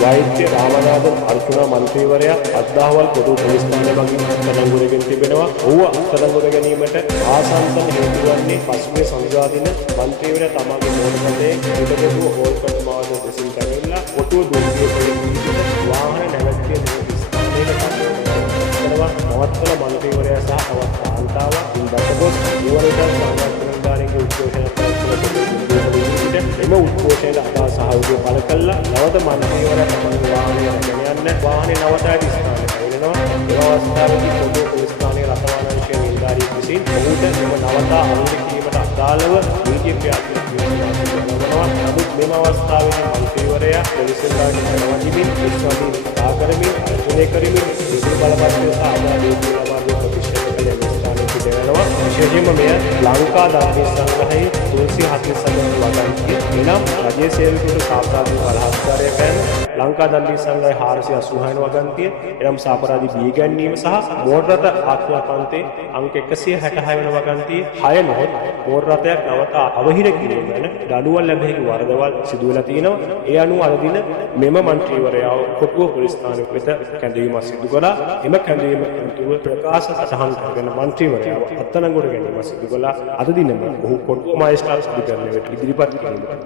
වෛද්‍ය රාමනාഥ අර්ජුන මන්ත්‍රීවරයා අත්දහවල් පොදු පොලිස් ස්ථානයේ අත්අඩංගුවකින් තිබෙනවා. ඔහු අත්අඩංගුවට ගැනීමට ආසන්න හේතු වන්නේ පසුගිය සඳුදා දින මන්ත්‍රීවරයා තමාගේ මෝටරයේ පිටදෙව්ව හෝල් කටමාද දෙසින් පැමිණලා ඔටුව දුම්රිය පොලිසිය වාහන නැවැත්විය යුතු ස්ථානයකට නවත්තල මන්ත්‍රීවරයා සහ තවත් කාන්තාවක් ඉන්දකගොස් නුවරට සංඝාධිකාරීගේ උද්ඝෝෂණයක් එම උද්ඝෝෂණයට අදා සහයෝගය පළ කළා. නවත මන්ත්‍රීවරයා තමන්ගේ වාහනය රැගෙන යන්න වාහනේ නවතා ඇති ස්ථානයට එනවා. ඒ අවස්ථාවේදී පොදු පොලිස් ස්ථානයේ රථවාහනංශයේ නිලධාරියෙක් විසින් ඔහුට මෙම නවතා අනුමත කිරීමට අදාළව නීති ක්‍රියාත්මක කරනවා. නමුත් මෙම අවස්ථාවේදී මන්ත්‍රීවරයා පොලිසියට වදිමින් විශ්වාසී කතා කරමින් අර්ජනය කරමින් විදුලි බලපත්‍රය සහ ආදායම් ලබා දී ප්‍රතික්ෂේප කළ මේ ස්ථානයේ සිටිනවා. විශේෂයෙන්ම මෙය ලංකා දහඩිය සංග්‍රහයේ 347 වගන්තිය එනම් රජයේ සේවකයන්ට සාපරාධී බලහත්කාරය කරන ලංකා දණ්ඩි සංග්‍රහයේ 486 වගන්තිය එනම් සාපරාධී බිහි ගැනීම සහ මෝටර රථ ආඥාපන්තේ අංක 166 වෙනි වගන්තිය 6 නොහොත් මෝටර රථයක් නවතා අවහිර කිරීම ගැන දඬුවම් ලැබෙහි වරදවල් සිදු වෙලා තිනවා. ඒ අනුව අද දින මෙම මන්ත්‍රීවරයා කොටුව පොලිස් ස්ථානයේ වෙත කැඳවීමක් සිදු කළා. එම කැඳවීම අනතුරුව ප්‍රකාශ සටහන් කරගෙන මන්ත්‍රීවරයා අත්අඩංගුවට ගැනීම සිදු කළා. අද දිනම ඔහු කොටුව මහේස්ත්‍රාත් අධිකරණයට ඉදිරිපත් කිරීමට